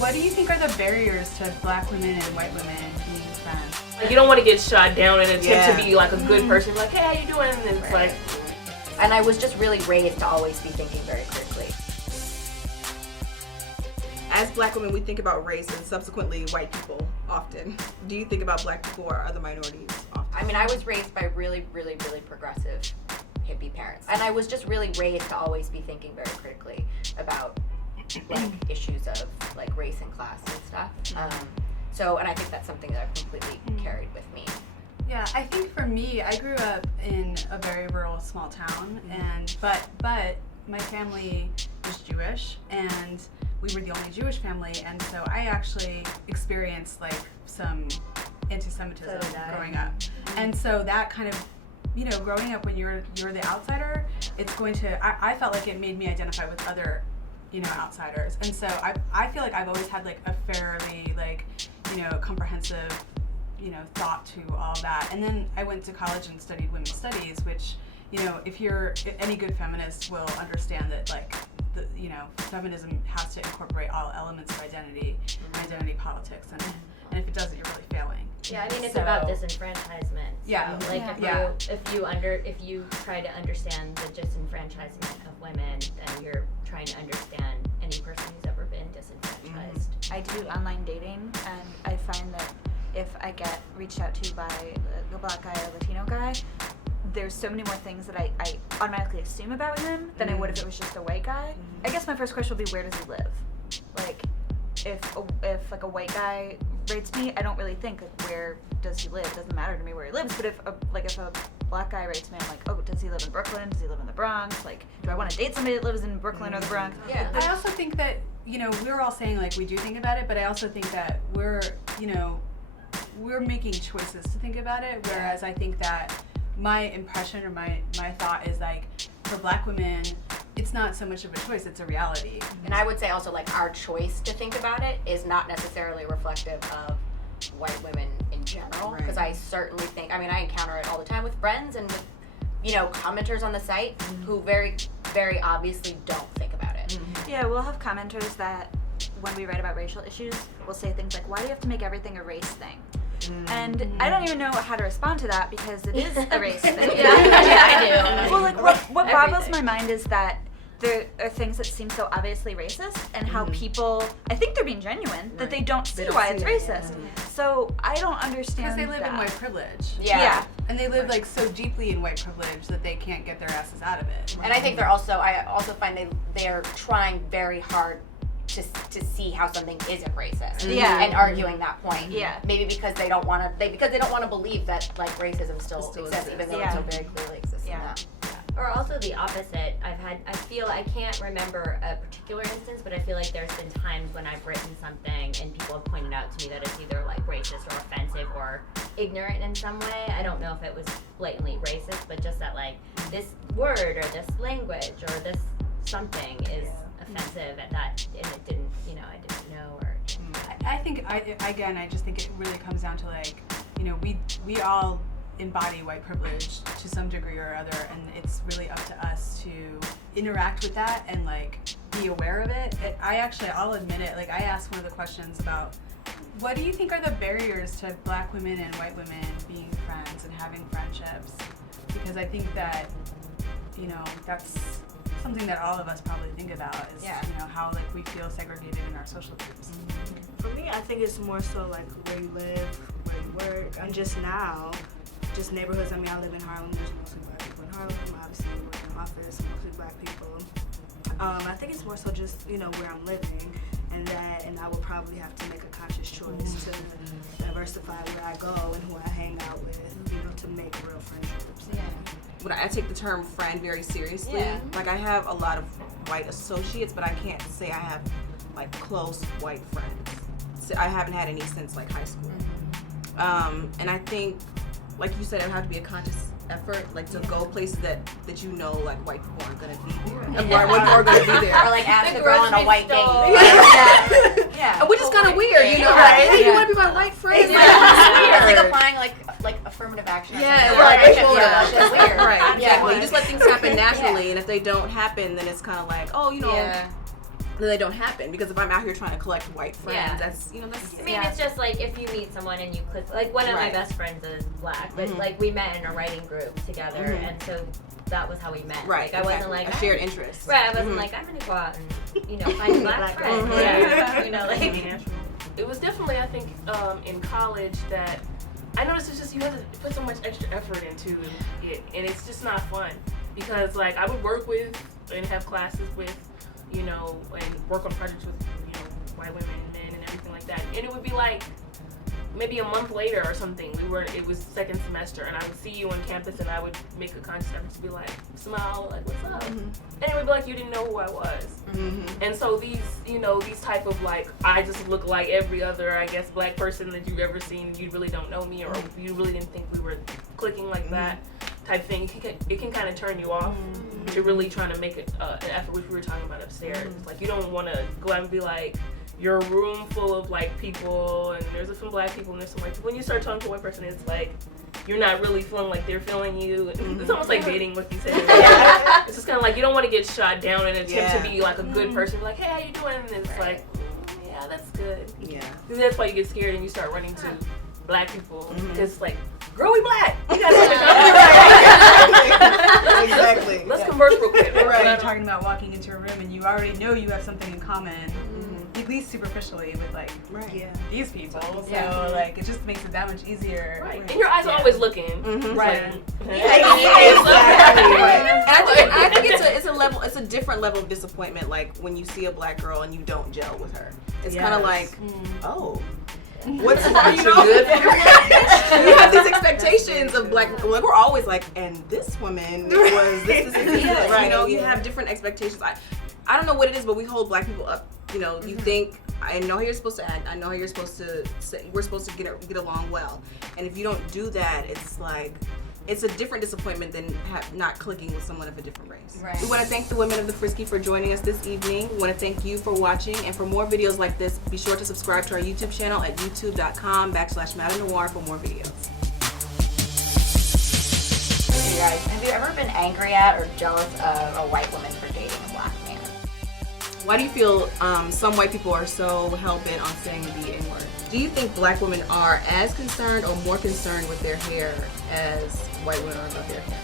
What do you think are the barriers to black women and white women being friends? Like, you don't want to get shot down and attempt to be like a good person. Like, hey, how you doing? And it's like... And I was just really raised to always be thinking very critically. As black women, we think about race and subsequently white people often. Do you think about black people or other minorities often? I mean, I was raised by really, really, really progressive hippie parents. And I was just really raised to always be thinking very critically about like issues of like race and class and stuff. And I think that's something that I've completely carried with me. Yeah, I think for me, I grew up in a very rural small town, and but my family is Jewish, and we were the only Jewish family, and so I actually experienced like some anti-Semitism growing up, and so that kind of, you know, growing up when you're the outsider, it's going to. I felt like it made me identify with other, you know, outsiders, and so I feel like I've always had like a fairly like, you know, comprehensive, you know, thought to all that. And then I went to college and studied women's studies, which, you know, if any good feminist will understand that like the, you know, feminism has to incorporate all elements of identity politics, and if it doesn't, you're really failing. Yeah, I mean, it's about disenfranchisement. Yeah. So, like if you try to understand the disenfranchisement of women, then you're trying to understand any person who's ever been disenfranchised. I do online dating, and I find that if I get reached out to by a black guy or Latino guy, there's so many more things that I automatically assume about him than I would if it was just a white guy. I guess my first question would be, where does he live? Like, if like a white guy rates me, I don't really think like, where does he live? It doesn't matter to me where he lives. But if a black guy rates me, I'm like, oh, does he live in Brooklyn? Does he live in the Bronx? Like, do I want to date somebody that lives in Brooklyn or the Bronx? Yeah. I also think that, you know, we're all saying like we do think about it, but I also think that we're making choices to think about it, whereas I think that my impression or my thought is like, for black women, it's not so much of a choice, it's a reality. And I would say also like our choice to think about it is not necessarily reflective of white women in general, because I certainly think, I mean, I encounter it all the time with friends and with, you know, commenters on the site who very, very obviously don't think about it. Yeah, we'll have commenters that when we write about racial issues, will say things like, why do you have to make everything a race thing? And I don't even know how to respond to that, because it is a race thing. I do. Well, like what boggles my mind is that there are things that seem so obviously racist, and how people, I think they're being genuine, that they don't see why it's racist. So I don't understand. Because they live in white privilege. Yeah. And they live like so deeply in white privilege that they can't get their asses out of it. And I think I also find they're trying very hard to see how something isn't racist. And arguing that point. Maybe because they don't want to believe that like racism still exists, even though it so very clearly exists in them. Or also the opposite. I can't remember a particular instance, but I feel like there's been times when I've written something and people have pointed out to me that it's either like racist or offensive or ignorant in some way. I don't know if it was blatantly racist, but just that like this word or this language or this something is offensive at that, and it didn't, you know, I didn't know, or I just think it really comes down to like, you know, we all embody white privilege to some degree or other, and it's really up to us to interact with that and like be aware of it. I'll admit it, like I asked one of the questions about, what do you think are the barriers to black women and white women being friends and having friendships? Because I think that, you know, that's something that all of us probably think about is, you know, how like we feel segregated in our social groups. For me, I think it's more so like where you live, where you work, and just now, just neighborhoods. I mean, I live in Harlem. There's mostly black people in Harlem. Obviously, we work in an office, mostly black people. I think it's more so just, you know, where I'm living, and I will probably have to make a conscious choice to diversify where I go and who I hang out with, you know, to make real friendships. But I take the term friend very seriously. Like I have a lot of white associates, but I can't say I have like close white friends. So I haven't had any since like high school. And I think, like you said, it would have to be a conscious effort, like to go places that you know like white people aren't gonna be there. White people are gonna be there. Or like ask the girl on a white date. Which is kind of weird, you know. Right? Hey, you want to be my white friend? It's like applying like affirmative action. That's weird. Right, exactly. You just let things happen naturally, and if they don't happen, then it's kind of like, oh, you know, then they don't happen. Because if I'm out here trying to collect white friends, Yeah. that's, you know, that's. I mean, it's just like if you meet someone and you click, like one of my Right. best friends is black, but like we met in a writing group together, and so that was how we met. Right. Like I wasn't like a shared interest. Right. I wasn't like I'm gonna go out and find a black friend. Yeah. Like. It was definitely, I think, in college that I noticed it's just you have to put so much extra effort into it, and it's just not fun because like I would work with and have classes with, and work on projects with, white women and men and everything like that, and it would be like maybe a month later or something. It was second semester, and I would see you on campus, and I would make a conscious effort to be like, smile, like, what's up? And it would be like you didn't know who I was. And so these type of like, I just look like every other, I guess, black person that you've ever seen. You really don't know me, or you really didn't think we were clicking like that type thing. It can kind of turn you off to really trying to make an effort, which we were talking about upstairs. Like you don't want to go out and be like, you're a room full of like people, and there's some black people and there's some white people. When you start talking to a white person, it's like you're not really feeling like they're feeling you. It's almost like dating, what you said. It's just kind of like you don't want to get shot down and attempt to be like a good person. Be like, hey, how you doing? And it's like, yeah, that's good. Yeah. And that's why you get scared and you start running to black people because it's like, girl, we black. We got Exactly. Let's converse real quick. Right. You're talking about walking into a room and you already know you have something in common. At least superficially with like these people, so like it just makes it that much easier. Right, and your eyes are always looking. Right. And I think it's a different level of disappointment. Like when you see a black girl and you don't gel with her, it's kind of like, oh. What's you have these expectations of black people. Like we're always like, and this woman was this. Right. You have different expectations. I don't know what it is, but we hold black people up. You think, I know how you're supposed to act. I know how you're supposed to say. We're supposed to get along well. And if you don't do that, it's like, it's a different disappointment than not clicking with someone of a different race. Right. We want to thank the women of the Frisky for joining us this evening. We want to thank you for watching. And for more videos like this, be sure to subscribe to our YouTube channel at youtube.com/MadameNoire for more videos. Hey guys, have you ever been angry at or jealous of a white woman for dating a black man? Why do you feel some white people are so hell-bent on saying the N-word? Do you think black women are as concerned or more concerned with their hair as white women are about their hair?